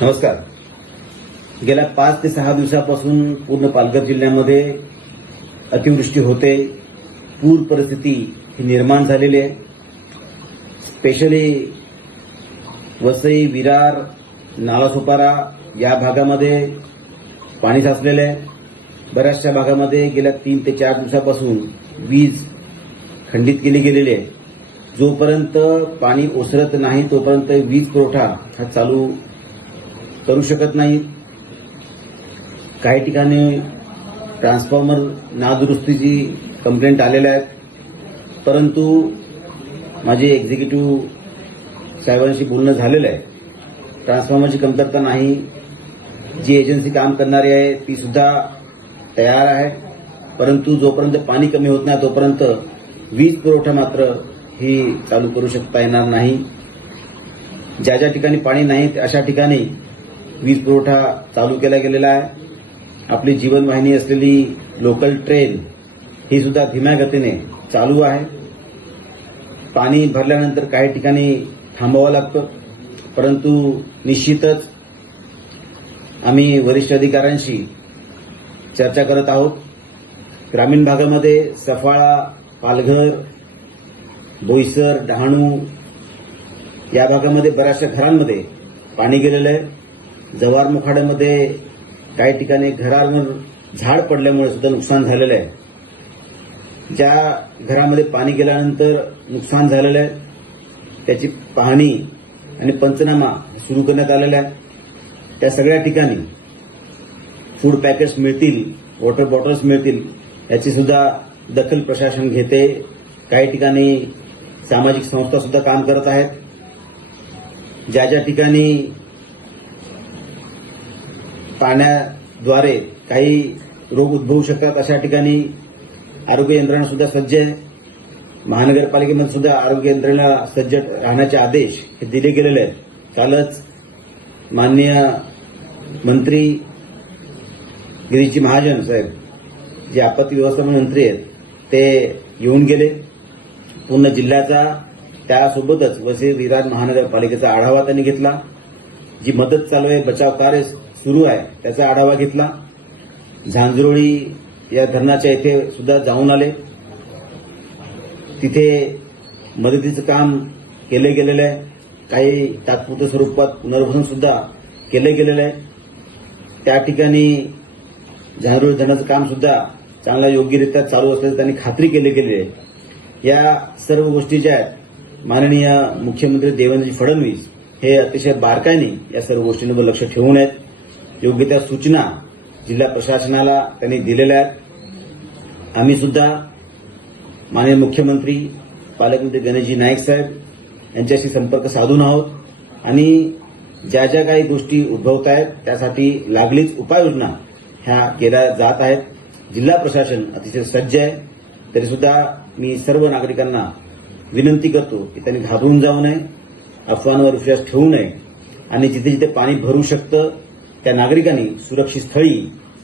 नमस्कार. गेल्या 5 ते 6 दिवसापासून पूर्ण पालघर जिल्ह्यामध्ये अतिवृष्टी होते. पूर परिस्थिती ही निर्माण झालेली आहे. स्पेशली वसई, विरार, नालासोपारा या भागामध्ये पाणी साचलेलं आहे. बऱ्याचशा भागामध्ये गेल्या 3 ते 4 दिवसापासून वीज खंडित केली गेलेली आहे. जोपर्यंत पाणी ओसरत नाही तोपर्यंत वीज पुरवठा हा चालू करू शकत नाही. काही ठिकाणी ट्रान्सफॉर्मर नादुरुस्तीची कंप्लेंट आलेल्या आहेत, परंतु माझे एक्झिक्युटिव्ह साहेबांशी बोलणं झालेलं आहे. ट्रान्सफॉर्मरची कमतरता नाही. जी एजन्सी काम करणारी आहे ती सुद्धा तयार आहे, परंतु जोपर्यंत पाणी कमी होत नाही तोपर्यंत वीज पुरवठा मात्र ही चालू करू शकता येणार नाही. ज्या ज्या ठिकाणी पाणी नाही अशा ठिकाणी वीज पुरवठा चालू केला गेलेला आहे. आपली जीवनवाहिनी असलेली लोकल ट्रेन ही सुद्धा धीम्या गतीने चालू आहे. पाणी भरल्यानंतर काही ठिकाणी थांबावं लागतं, परंतु निश्चितच आम्ही वरिष्ठ अधिकाऱ्यांशी चर्चा करत आहोत. ग्रामीण भागामध्ये सफाळा, पालघर, बोईसर, डहाणू या भागामध्ये बऱ्याचशा घरांमध्ये पाणी गेलेलं आहे. जव्हार मुखाड्यामध्ये काही ठिकाणी घरांवर झाड पडल्यामुळे सुद्धा नुकसान झालेलं आहे. ज्या घरामध्ये पाणी गेल्यानंतर नुकसान झालेलं आहे त्याची पाहणी आणि पंचनामा सुरू करण्यात आलेला आहे. त्या सगळ्या ठिकाणी फूड पॅकेट्स मिळतील, वॉटर बॉटल्स मिळतील याची सुद्धा दखल प्रशासन घेते. काही ठिकाणी सामाजिक संस्था सुद्धा काम करत आहेत. ज्या ज्या ठिकाणी पाण्याद्वारे काही रोग उद्भवू शकतात अशा ठिकाणी आरोग्य यंत्रणा सुद्धा सज्ज आहे. महानगरपालिकेमध्ये सुद्धा आरोग्य यंत्रणा सज्ज राहण्याचे आदेश हे दिले गेलेले आहेत. कालच माननीय मंत्री गिरीजी महाजन साहेब जे आपत्ती व्यवस्थापन मंत्री आहेत ते येऊन गेले. पूर्ण जिल्ह्याचा त्यासोबतच वसई विरार महानगरपालिकेचा आढावा त्यांनी घेतला. जी मदत चालू आहे, बचाव कार्य सुरू आहे त्याचा आढावा घेतला. झांझरोळी या धरणाच्या इथे सुद्धा जाऊन आले. तिथे मदतीचं काम केले गेलेलं आहे. काही तात्पुरत्या स्वरूपात पुनर्वसन सुद्धा केले गेलेलं आहे. त्या ठिकाणी झांझरोळी धरणाचं काम सुद्धा चांगल्या योग्यरित्या चालू असल्याचं त्यांनी खात्री केली गेली आहे. या सर्व गोष्टी ज्या आहेत माननीय मुख्यमंत्री देवेंद्रजी फडणवीस हे अतिशय बारकाईने या सर्व गोष्टींवर लक्ष ठेवून आहेत. योग्य त्या सूचना जिल्हा प्रशासनाला त्यांनी दिलेल्या आहेत. आम्ही सुद्धा माननीय मुख्यमंत्री, पालकमंत्री गणेशजी नाईक साहेब यांच्याशी संपर्क साधून आहोत आणि ज्या ज्या काही गोष्टी उद्भवत आहेत त्यासाठी लागलीच उपाययोजना ह्या केल्या जात आहेत. जिल्हा प्रशासन अतिशय सज्ज आहे. तरीसुद्धा मी सर्व नागरिकांना विनंती करतो की त्यांनी घाबरून जाऊ नये, अफवांवर विश्वास ठेवू नये आणि जिथे जिथे पाणी भरू शकतं त्या नागरिकांनी सुरक्षित स्थळी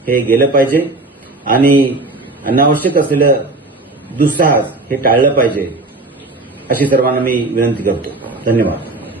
हे गेलं पाहिजे आणि अनावश्यक असलेलं दुस्साहस हे टाळलं पाहिजे अशी सर्वांना मी विनंती करतो. धन्यवाद.